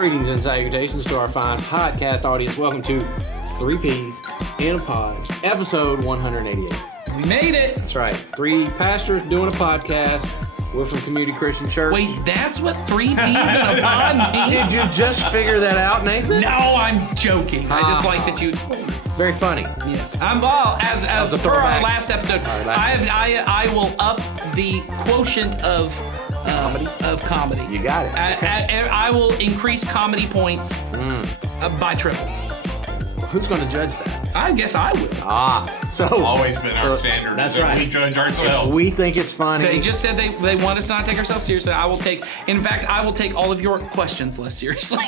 Greetings and salutations to our fine podcast audience. Welcome to 3 Ps in a Pod, episode 188. We made it. That's right. 3 pastors doing a podcast. We're from Community Christian Church. Wait, that's what 3 Ps in a pod means? Did you just figure that out, Nathan? No, I'm joking. I just like that you explained it. Very funny. Yes. As a per our throwback. last episode, All right, I will up the quotient of comedy. You got it. I will increase comedy points by triple. Who's going to judge that? I guess I will. So Always been our standard. That's that right. We judge ourselves. We think it's funny. They just said they want us not to take ourselves seriously. I will take all of your questions less seriously.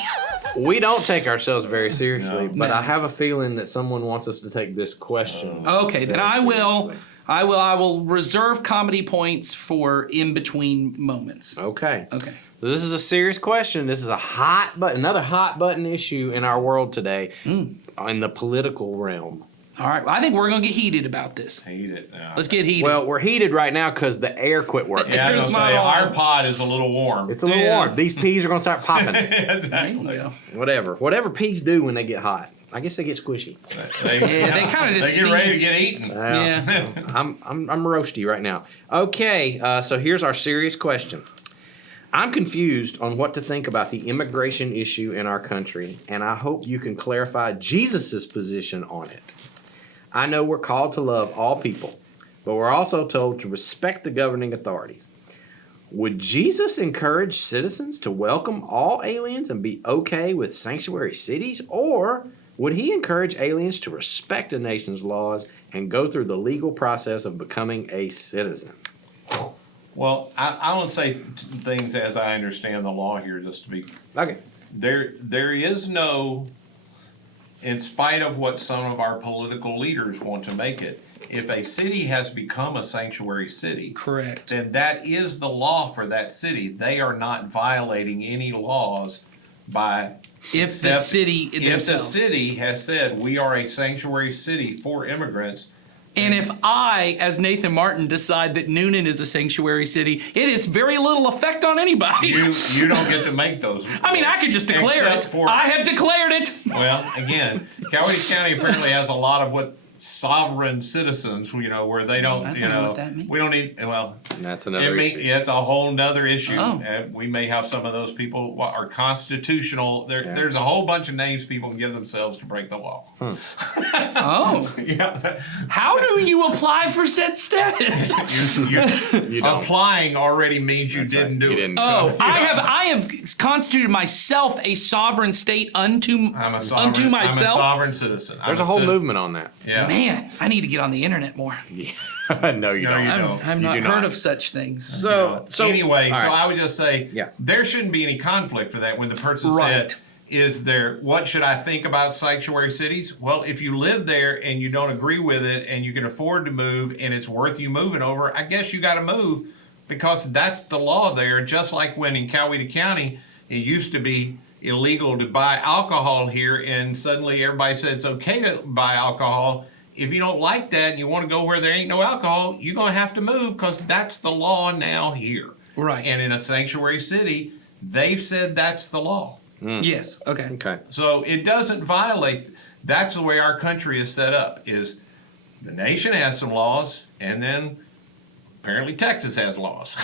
We don't take ourselves very seriously, No. but No. I have a feeling that someone wants us to take this question. Okay, then very I will. seriously. I will reserve comedy points for in between moments. Okay. Okay. So this is a serious question. This is another hot button issue in our world today, in the political realm. All right. I think we're gonna get heated about this. Hate it now. Let's get heated. Well, we're heated right now because the air quit working. Yeah, I was Here's gonna my say alarm. our pod is a little warm. It's a little Yeah. warm. These peas are going to start popping. there you Exactly. go. Whatever peas do when they get hot. I guess they get squishy. They kinda just they get ready to steam. get eaten. Yeah. I'm roasty right now. Okay, so here's our serious question. I'm confused on what to think about the immigration issue in our country, and I hope you can clarify Jesus' position on it. I know we're called to love all people, but we're also told to respect the governing authorities. Would Jesus encourage citizens to welcome all aliens and be okay with sanctuary cities, or would he encourage aliens to respect a nation's laws and go through the legal process of becoming a citizen? Well, I want to say things as I understand the law here, just to be Okay. there is no, in spite of what some of our political leaders want to make it, if a city has become a sanctuary city, Correct. then that is the law for that city. They are not violating any laws by If the Except city if the themselves. city has said we are a sanctuary city for immigrants. And if I, as Nathan Martin, decide that Noonan is a sanctuary city, it has very little effect on anybody. You don't get to make those. I mean, I could just declare Except it. for- I have declared it. Well, again, Coweta County apparently has a lot of what sovereign citizens, where they don't, I don't know what that means. we don't need, well, That's another issue. it's a whole nother issue. Oh. We may have some of those people are constitutional. There's a whole bunch of names people can give themselves to break the law. Oh. Yeah, How do you apply for said status? You don't. applying already means you didn't do You it. didn't. Oh, I have constituted myself a sovereign state unto I'm a sovereign, unto myself. I'm a sovereign citizen. There's a whole movement on that. Yeah. Man, I need to get on the internet more. no, you No, don't. you don't. I've You not do heard not. of such things. So Anyway, all so right. I would just say Yeah. there shouldn't be any conflict for that when the person Right. said, what should I think about sanctuary cities? Well, if you live there and you don't agree with it and you can afford to move and it's worth you moving over, I guess you got to move because that's the law there. Just like when in Coweta County, it used to be illegal to buy alcohol here and suddenly everybody said it's okay to buy alcohol. If you don't like that and you want to go where there ain't no alcohol, you're going to have to move because that's the law now here. Right. And in a sanctuary city, they've said that's the law. Yes. Okay. Okay. So it doesn't violate. That's the way our country is set up. Is the nation has some laws, and then apparently Texas has laws.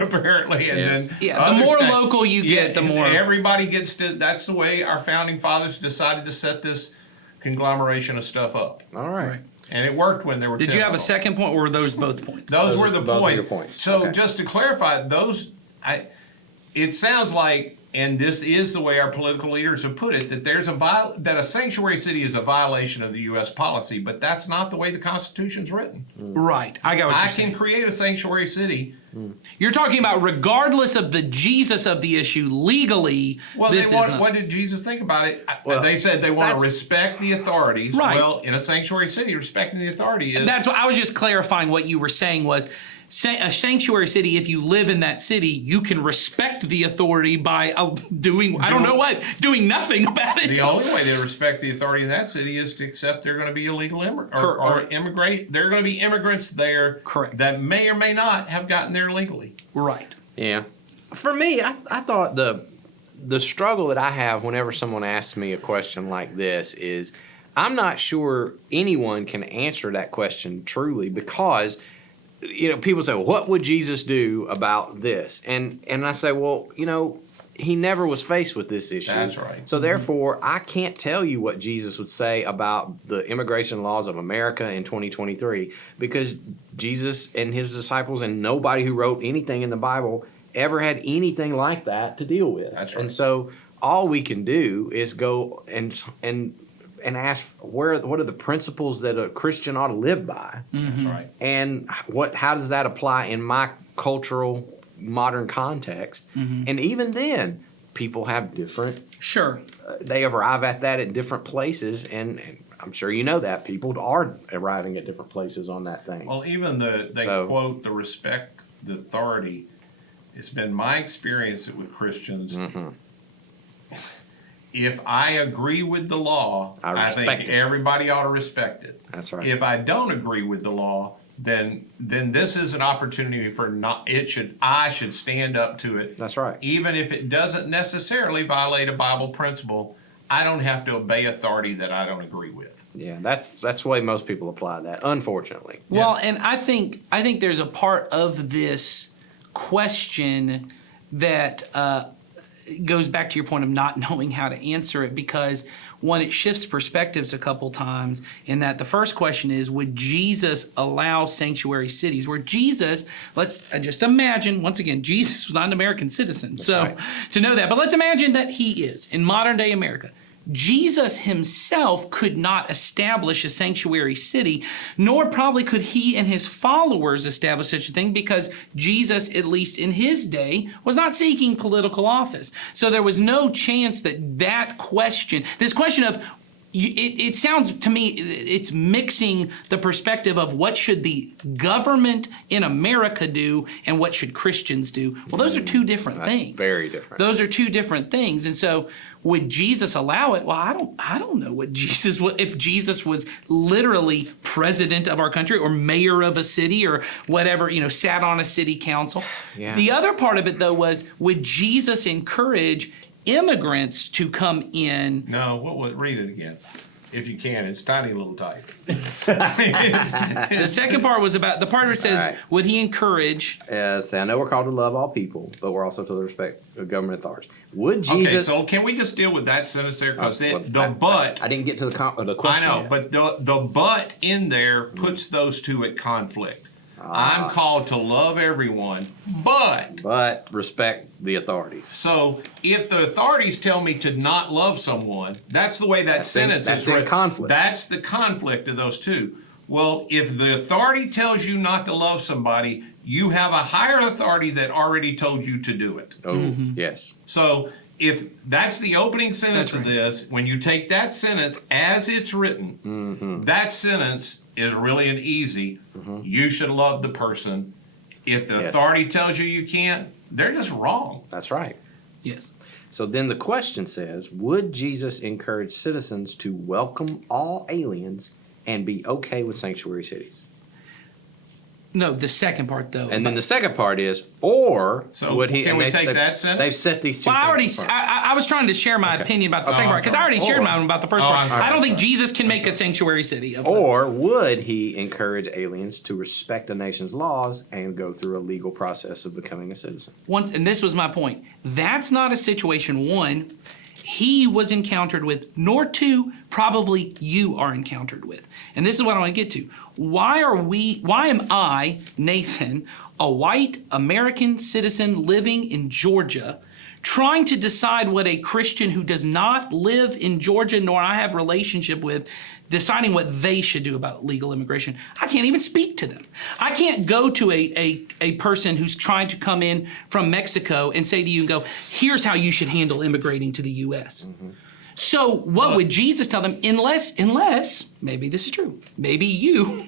apparently, and Yes. then Yeah, the other more states- local you get, the and more- everybody gets to. That's the way our founding fathers decided to set this conglomeration of stuff up, All right. Right. and it worked when there were. Did 10 you have of a them. second point, or were those both points? Those Those were are- the those are points. your points. So Okay. just to clarify, it sounds like, and this is the way our political leaders have put it, that that a sanctuary city is a violation of the U.S. policy, but that's not the way the Constitution's written. Right. I got what I you're can saying. create a sanctuary city. You're talking about regardless of the Jesus of the issue, legally, Well, this is not. what did Jesus think about it? Well, They said they want to that's- respect the authorities. Right. Well, in a sanctuary city, respecting the authority is. That's what I was just clarifying. What you were saying was, a sanctuary city. If you live in that city, you can respect the authority by doing nothing about it. The only way they respect the authority in that city is to accept they're going to be illegal or immigrate. There are going to be immigrants there Correct. that may or may not have gotten there legally. Right. Yeah. For me, I thought the struggle that I have whenever someone asks me a question like this is I'm not sure anyone can answer that question truly because people say, well, what would Jesus do about this? And I say, well, he never was faced with this issue. That's right. So therefore, I can't tell you what Jesus would say about the immigration laws of America in 2023 because Jesus and his disciples and nobody who wrote anything in the Bible ever had anything like that to deal with. That's right. And so all we can do is go and ask what are the principles that a Christian ought to live by, That's right. and how does that apply in my cultural modern context? And even then, people have different. Sure. They arrive at that at different places, and I'm sure you know that people are arriving at different places on that thing. Well, even they quote the respect the authority. It's been my experience that with Christians, if I agree with the law, I think respect it. everybody ought to respect it. That's right. If I don't agree with the law, then this is an opportunity for I should stand up to it. That's right. Even if it doesn't necessarily violate a Bible principle, I don't have to obey authority that I don't agree with. Yeah, that's the way most people apply that, unfortunately. Well, and I think there's a part of this question that goes back to your point of not knowing how to answer it, because one, it shifts perspectives a couple times in that the first question is, would Jesus allow sanctuary cities? Where Jesus, let's just imagine, once again, Jesus was not an American citizen, so right. to know that, but let's imagine that he is in modern day America. Jesus himself could not establish a sanctuary city, nor probably could he and his followers establish such a thing, because Jesus, at least in his day, was not seeking political office. So there was no chance that question, this question of, it sounds to me, it's mixing the perspective of what should the government in America do and what should Christians do. Well, those are two different things. Very different. Those are two different things. And so would Jesus allow it? Well, I don't know what Jesus would, if Jesus was literally president of our country or mayor of a city or whatever, sat on a city council. Yeah. The other part of it though was, would Jesus encourage immigrants to come in? No, read it again. If you can, it's tiny little type. The second part was about the part where it says, All right. would he encourage? Say, I know we're called to love all people, but we're also to respect government authorities. Would Okay, Jesus? so can we just deal with that sentence there? Because I didn't get to the I question. know, yet. but the but in there puts those two at conflict. I'm called to love everyone, but respect the authorities. so if the authorities tell me to not love someone, that's the way that sentence that's is in written. conflict. That's the conflict of those two. Well, if the authority tells you not to love somebody, you have a higher authority that already told you to do it. Oh, yes. So if that's the opening sentence That's of this, when you take that sentence as it's written, that sentence is really an easy, you should love the person. If the Yes. authority tells you you can't, they're just wrong. That's right. Yes. So then the question says, would Jesus encourage citizens to welcome all aliens and be okay with sanctuary cities? No, the second part though. And then the second part is, or So would he? can and we they- take they've- that sentence? They've set these two. Well, things apart. I was trying to share my opinion about the second part, because I already shared mine about the first part. I'm sorry. I don't think Jesus can make a sanctuary city. Or would he encourage aliens to respect a nation's laws and go through a legal process of becoming a citizen? And this was my point. That's not a situation, one, he was encountered with, nor two, probably you are encountered with. And this is what I want to get to. Why am I, Nathan, a white American citizen living in Georgia, trying to decide what a Christian who does not live in Georgia nor I have relationship with, deciding what they should do about legal immigration? I can't even speak to them. I can't go to a person who's trying to come in from Mexico and say to you and go, here's how you should handle immigrating to the U.S. So what would Jesus tell them, unless, maybe this is true, maybe you,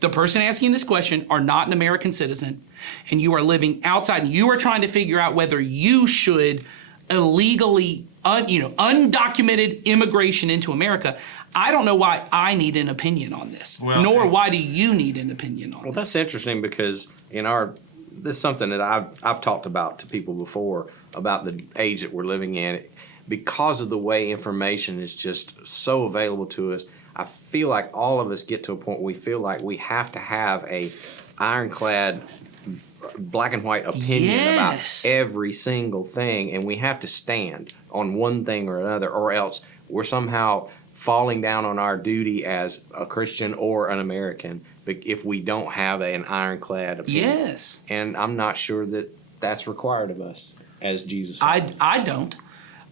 the person asking this question, are not an American citizen, and you are living outside, and you are trying to figure out whether you should illegally, undocumented immigration into America. I don't know why I need an opinion on this, Well, nor why do you need an opinion on Well, this. that's interesting because in our this is something that I've talked about to people before about the age that we're living in. Because of the way information is just so available to us, I feel like all of us get to a point where we feel like we have to have a ironclad black and white opinion about Yes. every single thing, and we have to stand on one thing or another, or else we're somehow falling down on our duty as a Christian or an American if we don't have an ironclad opinion. Yes. And I'm not sure that that's required of us as Jesus. I don't.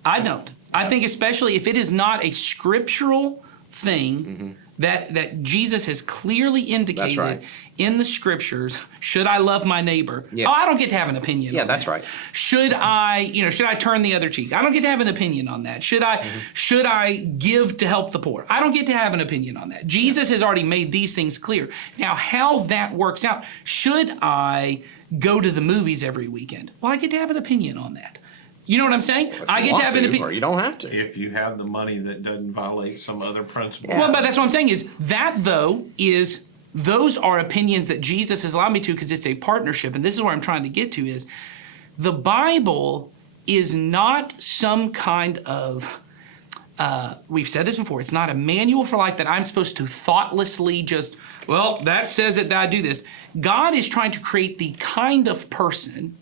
I think especially if it is not a scriptural thing that Jesus has clearly indicated right. in the scriptures. Should I love my neighbor? Yeah. Oh, I don't get to have an opinion. Yeah, on that's that. right. Should I turn the other cheek? I don't get to have an opinion on that. Should I give to help the poor? I don't get to have an opinion on that. Jesus has already made these things clear. Now, how that works out? Should I go to the movies every weekend? Well, I get to have an opinion on that. You know what I'm saying? I get to have an Or opinion. you don't have to. If you have the money that doesn't violate some other principle. Yeah. Well, but that's what I'm saying is that though is those are opinions that Jesus has allowed me to because it's a partnership, and this is where I'm trying to get to is the Bible is not some kind of we've said this before. It's not a manual for life that I'm supposed to thoughtlessly just, well, that says it that I do this. God is trying to create the kind of person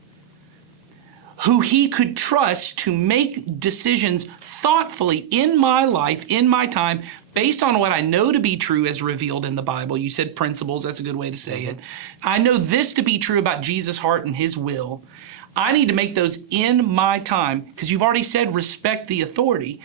who he could trust to make decisions thoughtfully in my life, in my time, based on what I know to be true as revealed in the Bible. You said principles, that's a good way to say it. I know this to be true about Jesus' heart and his will. I need to make those in my time, because you've already said respect the authority.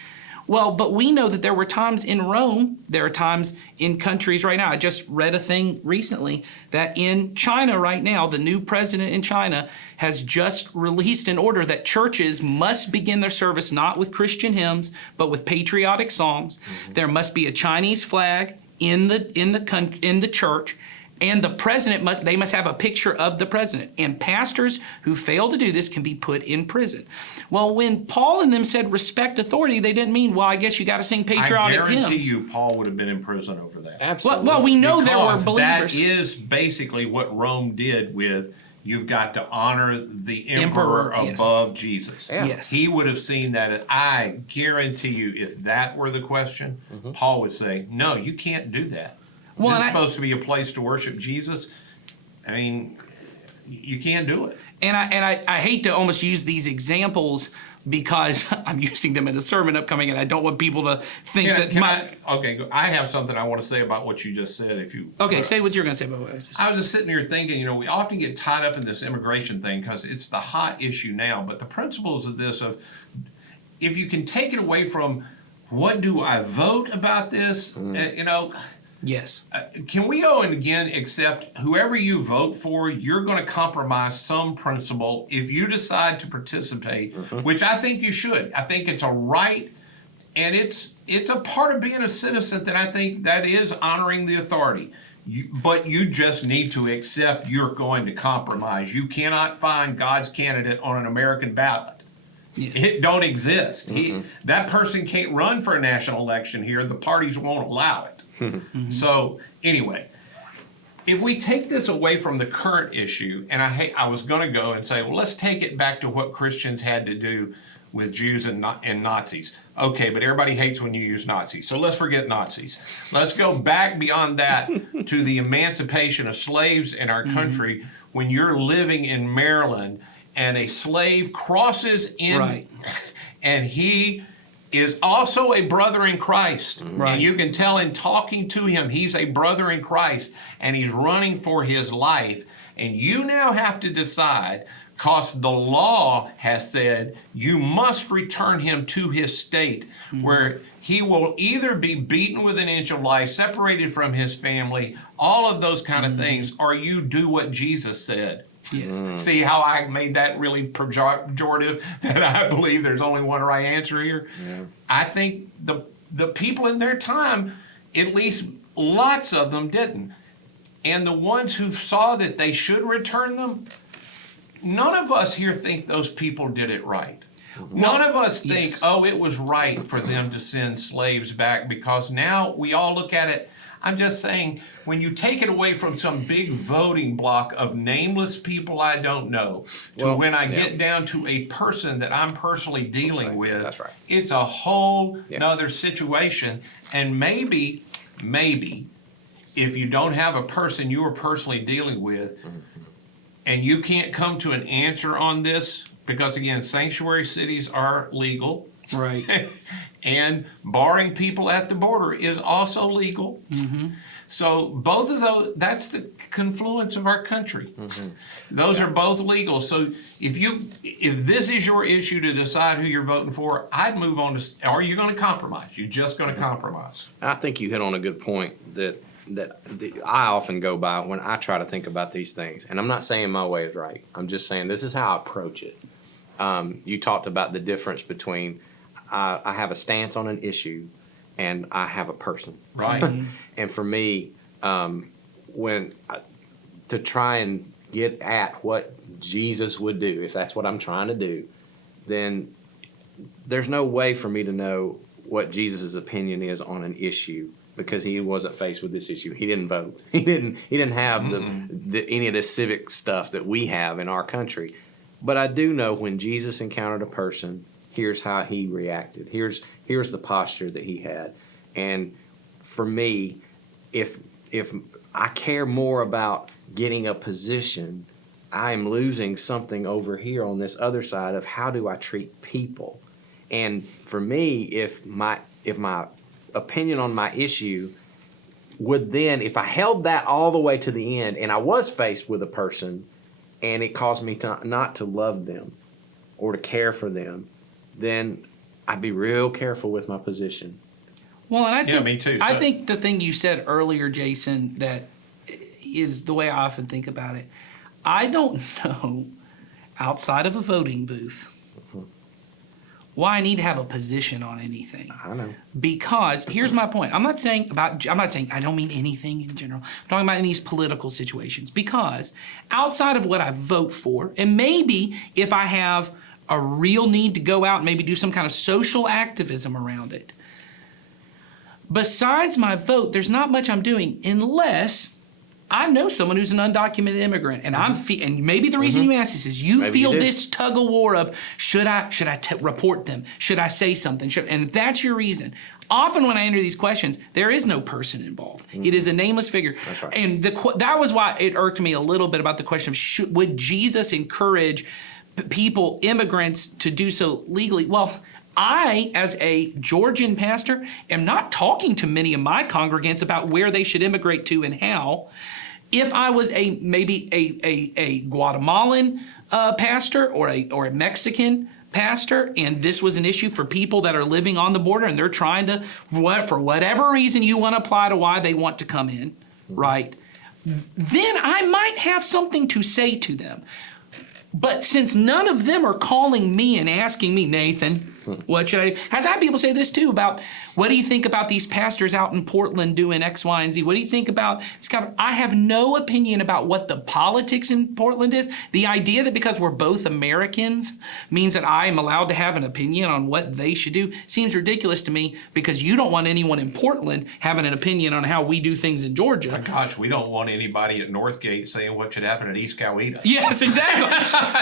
Well, but we know that there were times in Rome, there are times in countries right now. I just read a thing recently that in China right now, the new president in China has just released an order that churches must begin their service not with Christian hymns, but with patriotic songs. There must be a Chinese flag in the church. And the president must have a picture of the president. And pastors who fail to do this can be put in prison. Well, when Paul and them said respect authority, they didn't mean, well, I guess you got to sing patriotic I guarantee hymns. you Paul would have been in prison over that. Absolutely. Well, we know there were Because believers. that is basically what Rome did with, you've got to honor the emperor Emperor, yes. above Jesus. Yeah. Yes. He would have seen that. I guarantee you, if that were the question, Paul would say, no, you can't do that. Well, This is and supposed to be a place to worship Jesus. I mean, you can't do it. And I hate to almost use these examples because I'm using them in a sermon upcoming, and I don't want people to think that I have something I want to say about what you just said. If you Okay, say what you're going to say about what I was just I was just sitting here thinking, we often get tied up in this immigration thing because it's the hot issue now. But the principles of this, if you can take it away from what do I vote about this, Yes. can we go and again accept whoever you vote for, you're going to compromise some principle if you decide to participate, which I think you should. I think it's a right, and it's a part of being a citizen that I think that is honoring the authority. But you just need to accept you're going to compromise. You cannot find God's candidate on an American ballot. Yes. It don't exist. That person can't run for a national election here. The parties won't allow it. So anyway, if we take this away from the current issue, and I was going to go and say, well, let's take it back to what Christians had to do with Jews and Nazis. Okay, but everybody hates when you use Nazis, so let's forget Nazis. Let's go back beyond that to the emancipation of slaves in our country. When you're living in Maryland and a slave crosses in, Right. and he is also a brother in Christ. Right. And you can tell in talking to him, he's a brother in Christ, and he's running for his life. And you now have to decide, because the law has said you must return him to his state, where he will either be beaten with an inch of life, separated from his family, all of those kind of things, or you do what Jesus said. Yes. See how I made that really pejorative, that I believe there's only one right answer here? Yeah. I think the people in their time, at least lots of them didn't. And the ones who saw that they should return them, none of us here think those people did it right. None of us think, yes. oh, it was right for them to send slaves back, because now we all look at it, I'm just saying, when you take it away from some big voting block of nameless people I don't know, to Well, when I yeah. get down to a person that I'm personally dealing with, That's right. it's a whole Yeah. nother situation. And maybe, if you don't have a person you are personally dealing with, and you can't come to an answer on this, because again, sanctuary cities are legal, Right. and barring people at the border is also legal. So both of those, that's the confluence of our country. Those are both legal. So if this is your issue to decide who you're voting for, I'd move on to, are you going to compromise? You're just going to compromise. I think you hit on a good point that I often go by when I try to think about these things. And I'm not saying my way is right. I'm just saying this is how I approach it. You talked about the difference between I have a stance on an issue and I have a person. Right. And for me, to try and get at what Jesus would do, if that's what I'm trying to do, then there's no way for me to know what Jesus' opinion is on an issue because he wasn't faced with this issue. He didn't vote. He didn't have any of this civic stuff that we have in our country. But I do know when Jesus encountered a person, here's how he reacted. Here's the posture that he had. And for me, if I care more about getting a position, I am losing something over here on this other side of how do I treat people. And for me, if my opinion on my issue would then, if I held that all the way to the end and I was faced with a person and it caused me not to love them or to care for them, then I'd be real careful with my position. Well, and I think, me too. I So- think the thing you said earlier, Jason, that is the way I often think about it. I don't know, outside of a voting booth, why I need to have a position on anything. I know. Because here's my point. I'm not saying I don't mean anything in general. I'm talking about in these political situations. Because outside of what I vote for, and maybe if I have a real need to go out and maybe do some kind of social activism around it, besides my vote, there's not much I'm doing unless I know someone who's an undocumented immigrant, and and maybe the reason you ask this is you Maybe feel you do. this tug of war of should I report them? Should I say something? And if that's your reason, often when I enter these questions, there is no person involved. It is a nameless figure. That's right. And that was why it irked me a little bit about the question of would Jesus encourage people, immigrants, to do so legally? Well, I, as a Georgian pastor, am not talking to many of my congregants about where they should immigrate to and how. If I was maybe a Guatemalan pastor or a Mexican pastor, and this was an issue for people that are living on the border and they're trying to, for whatever reason you want to apply to why they want to come in, right? Then I might have something to say to them. But since none of them are calling me and asking me, Nathan, what should I do? Has had people say this too about, what do you think about these pastors out in Portland doing X, Y, and Z? What do you think about this kind of, I have no opinion about what the politics in Portland is. The idea that because we're both Americans means that I am allowed to have an opinion on what they should do seems ridiculous to me, because you don't want anyone in Portland having an opinion on how we do things in Georgia. Gosh, we don't want anybody at Northgate saying what should happen at East Coweta. Yes, exactly.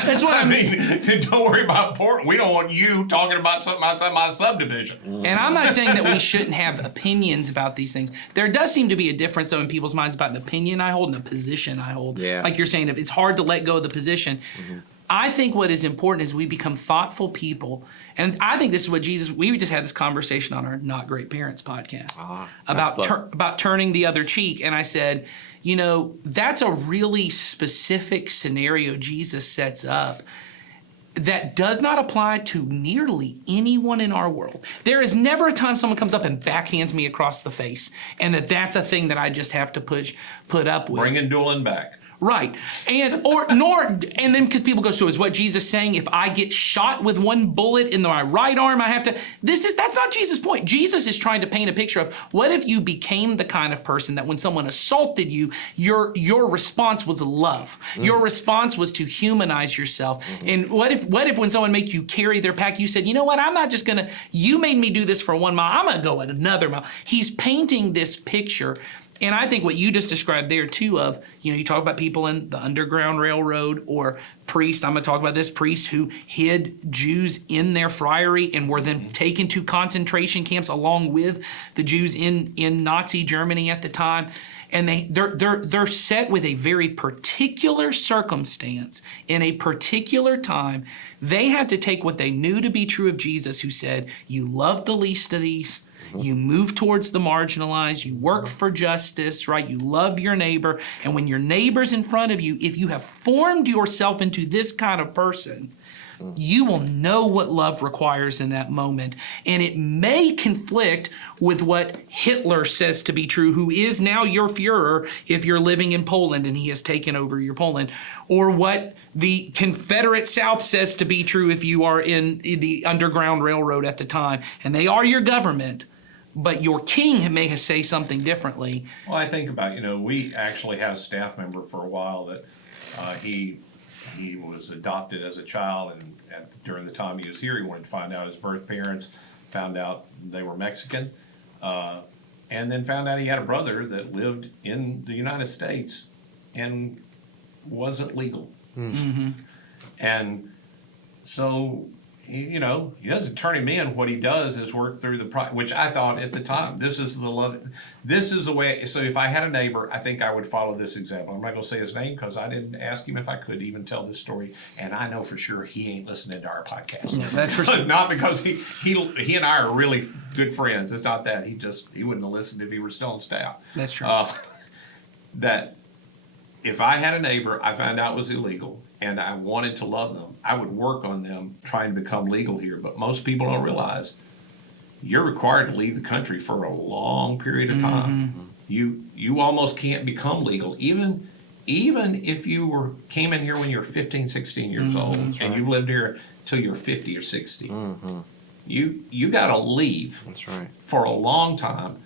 That's what I mean. Don't worry about Portland. We don't want you talking about something outside my subdivision. And I'm not saying that we shouldn't have opinions about these things. There does seem to be a difference, though, in people's minds about an opinion I hold and a position I hold. Yeah. Like you're saying, if it's hard to let go of the position. I think what is important is we become thoughtful people. And I think this is what we just had this conversation on our Not Great Parents podcast about turning the other cheek. And I said, you know, that's a really specific scenario Jesus sets up that does not apply to nearly anyone in our world. There is never a time someone comes up and backhands me across the face, and that's a thing that I just have to put up with. Bringing Doolin back. Right. And then because people go, so is what Jesus saying if I get shot with one bullet in my right arm, I have to, that's not Jesus' point. Jesus is trying to paint a picture of what if you became the kind of person that when someone assaulted you, your response was love. Your response was to humanize yourself. And what if when someone make you carry their pack, you said, you know what, I'm not just gonna, you made me do this for 1 mile, I'm gonna go another mile. He's painting this picture. And I think what you just described there too of, you talk about people in the Underground Railroad or priests, I'm going to talk about this, priests who hid Jews in their friary and were then taken to concentration camps along with the Jews in Nazi Germany at the time. And they're set with a very particular circumstance in a particular time. They had to take what they knew to be true of Jesus, who said, you love the least of these, you move towards the marginalized, you work for justice, right? You love your neighbor. And when your neighbor's in front of you, if you have formed yourself into this kind of person, you will know what love requires in that moment. And it may conflict with what Hitler says to be true, who is now your Führer if you're living in Poland and he has taken over your Poland, or what the Confederate South says to be true if you are in the Underground Railroad at the time. And they are your government, but your king may say something differently. Well, I think about, we actually had a staff member for a while that he was adopted as a child, and during the time he was here, he wanted to find out his birth parents, found out they were Mexican, and then found out he had a brother that lived in the United States and wasn't legal. Mm-hmm. And so, he doesn't turn him in. What he does is work through which I thought at the time, this is the way. So if I had a neighbor, I think I would follow this example. I'm not going to say his name because I didn't ask him if I could even tell this story. And I know for sure he ain't listening to our podcast. Yeah, that's for sure. Not because he and I are really good friends. It's not that. He wouldn't have listened if he were still on staff. That's true. That if I had a neighbor I found out was illegal and I wanted to love them, I would work on them trying to become legal here. But most people don't realize you're required to leave the country for a long period of time. You almost can't become legal, even if you came in here when you were 15, 16 years old, and you've lived here till you're 50 or 60. You got to leave. That's right. For a long time.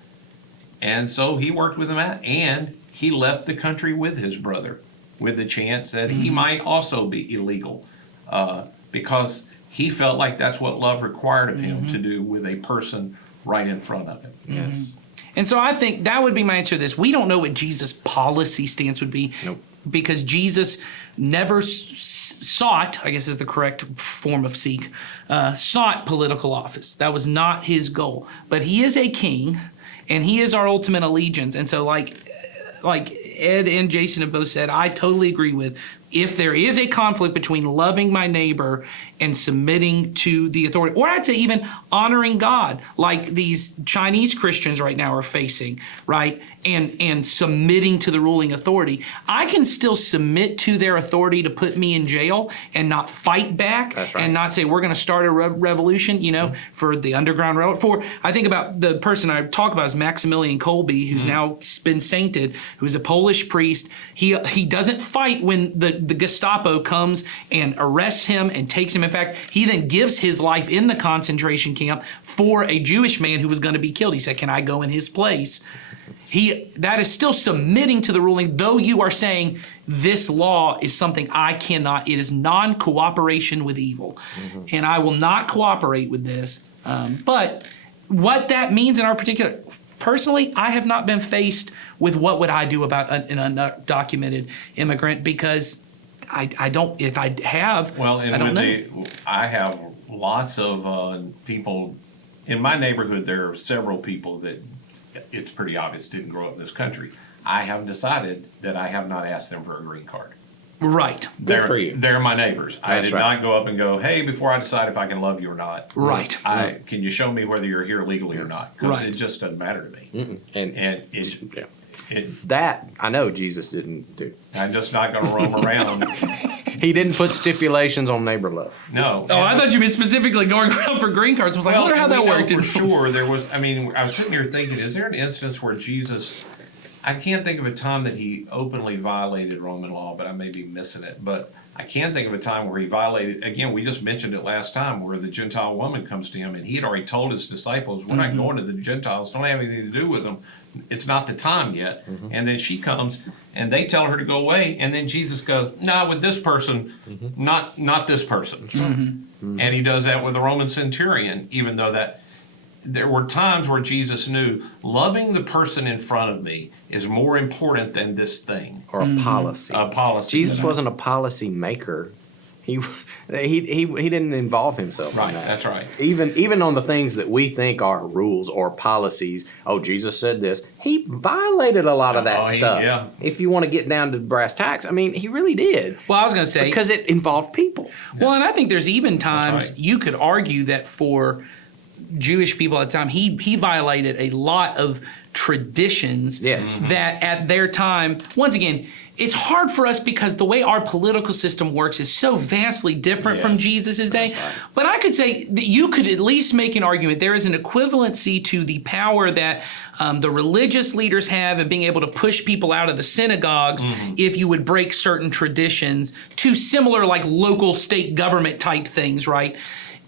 And so he worked with them out, and he left the country with his brother, with the chance that he might also be illegal, because he felt like that's what love required of him to do with a person right in front of him. Yes. And so I think that would be my answer to this. We don't know what Jesus' policy stance would be. Nope. Because Jesus never sought, I guess is the correct form of seek, sought political office. That was not his goal. But he is a king, and he is our ultimate allegiance. And so like Ed and Jason have both said, I totally agree with, if there is a conflict between loving my neighbor and submitting to the authority, or I'd say even honoring God, like these Chinese Christians right now are facing, right? And submitting to the ruling authority, I can still submit to their authority to put me in jail and not fight back. That's right. And not say we're going to start a revolution, for the Underground Railroad. I think about the person I talk about is Maximilian Kolbe, who's now been sainted, who's a Polish priest. He doesn't fight when the Gestapo comes and arrests him and takes him. In fact, he then gives his life in the concentration camp for a Jewish man who was going to be killed. He said, can I go in his place? That is still submitting to the ruling, though you are saying this law is something I cannot. It is non-cooperation with evil. And I will not cooperate with this. But what that means in our particular, personally, I have not been faced with what would I do about an undocumented immigrant, because I don't, if I have, Well, and I don't know. I have lots of people in my neighborhood. There are several people that it's pretty obvious didn't grow up in this country. I have decided that I have not asked them for a green card. Right. Good for you. They're my neighbors. I That's did right. not go up and go, hey, before I decide if I can love you or not. Right. Can you show me whether you're here legally or not? Because Right. it just doesn't matter to me. And And yeah. That I know Jesus didn't do. I'm just not going to roam around. He didn't put stipulations on neighbor love. No. Oh, I thought you meant specifically going around for green cards. I was like, I wonder how and that we know worked. For sure, there was. I mean, I was sitting here thinking, is there an instance where Jesus? I can't think of a time that he openly violated Roman law, but I may be missing it. But I can think of a time where he violated. Again, we just mentioned it last time, where the Gentile woman comes to him, and he had already told his disciples, "We're not going to the Gentiles. Don't have anything to do with them. It's not the time yet." And then she comes, and they tell her to go away, and then Jesus goes, "No, with this person, not this person." And he does that with the Roman centurion, even though that there were times where Jesus knew loving the person in front of me is more important than this thing, Or a policy. a policy. Jesus wasn't a policy maker. He didn't involve himself in Right, that. that's right. Even on the things that we think are rules or policies. Oh, Jesus said this. He violated a lot of that stuff. Yeah. If you want to get down to brass tacks, I mean, he really did. Well, I was going to say, Because it involved people. well, and I think there's even times right. you could argue that for Jewish people at the time, he violated a lot of traditions Yes. that at their time, once again, it's hard for us because the way our political system works is so vastly different from Yes. Jesus' day. But I could say that you could at least make an argument there is an equivalency to the power that the religious leaders have in being able to push people out of the synagogues if you would break certain traditions to similar like local state government type things, right?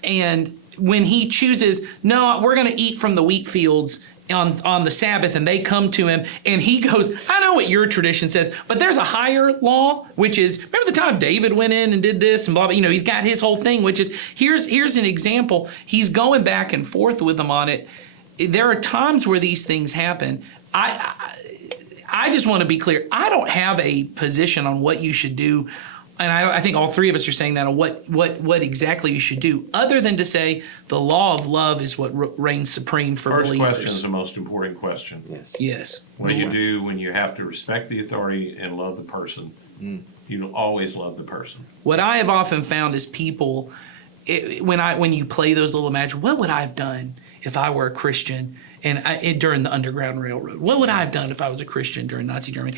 And when he chooses, no, we're going to eat from the wheat fields on the Sabbath, and they come to him, and he goes, I know what your tradition says, but there's a higher law, which is, remember the time David went in and did this and blah, blah, he's got his whole thing, which is, here's an example. He's going back and forth with them on it. There are times where these things happen. I just want to be clear. I don't have a position on what you should do. And I think all three of us are saying that on what exactly you should do, other than to say the law of love is what reigns supreme for First believers. question is the most important question. Yes. Yes. What do you do when you have to respect the authority and love the person? You always love the person. What I have often found is people, when you play those little images, what would I have done if I were a Christian and during the Underground Railroad? What would I have done if I was a Christian during Nazi Germany?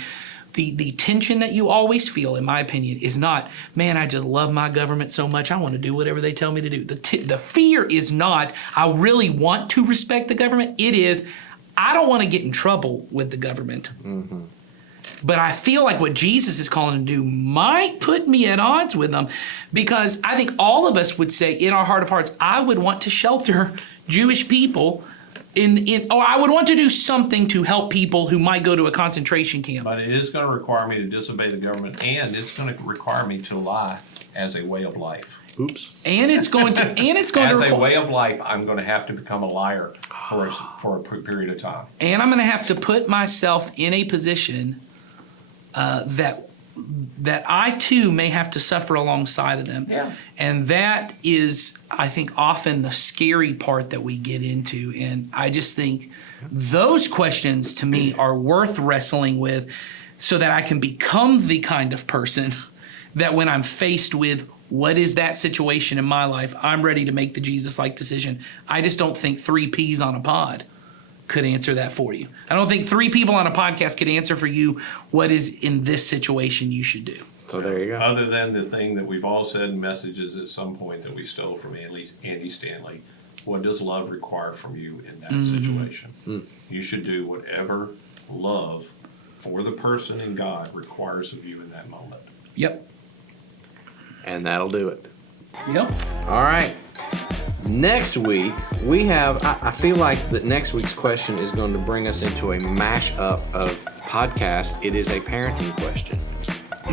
The tension that you always feel, in my opinion, is not, man, I just love my government so much, I want to do whatever they tell me to do. The fear is not, I really want to respect the government. It is, I don't want to get in trouble with the government. Mm-hmm. But I feel like what Jesus is calling to do might put me at odds with them, because I think all of us would say in our heart of hearts, I would want to shelter Jewish people or I would want to do something to help people who might go to a concentration camp. But it is going to require me to disobey the government, and it's going to require me to lie as a way of life. Oops. And it's going to As a way of life, I'm going to have to become a liar for a period of time. And I'm going to have to put myself in a position that I too may have to suffer alongside of them. Yeah. And that is, I think, often the scary part that we get into. And I just think those questions to me are worth wrestling with so that I can become the kind of person that when I'm faced with what is that situation in my life, I'm ready to make the Jesus-like decision. I just don't think 3 peas on a pod could answer that for you. I don't think 3 people on a podcast could answer for you what is in this situation you should do. So there you go. Other than the thing that we've all said in messages at some point that we stole from at least Andy Stanley, what does love require from you in that situation? You should do whatever love for the person and God requires of you in that moment. Yep. And that'll do it. Yep. All right. Next week, we have, I feel like that next week's question is going to bring us into a mashup of podcasts. It is a parenting question.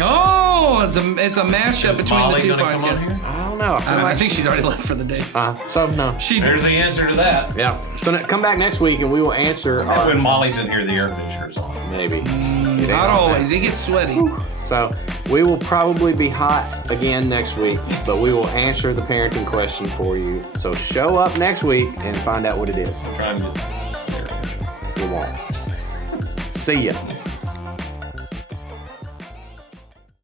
Oh, it's a mashup Is between Molly the 2 gonna come on podcasts. here? I don't know. I think she's already left for the day. So no. There's the answer to that. Yeah. So come back next week and we will answer When Molly's in here, the air conditioner's on. maybe. It ain't Not on always. It gets sweaty. that. So we will probably be hot again next week, but we will answer the parenting question for you. So show up next week and find out what it is. I'm trying to get the air conditioner. You won't. See ya.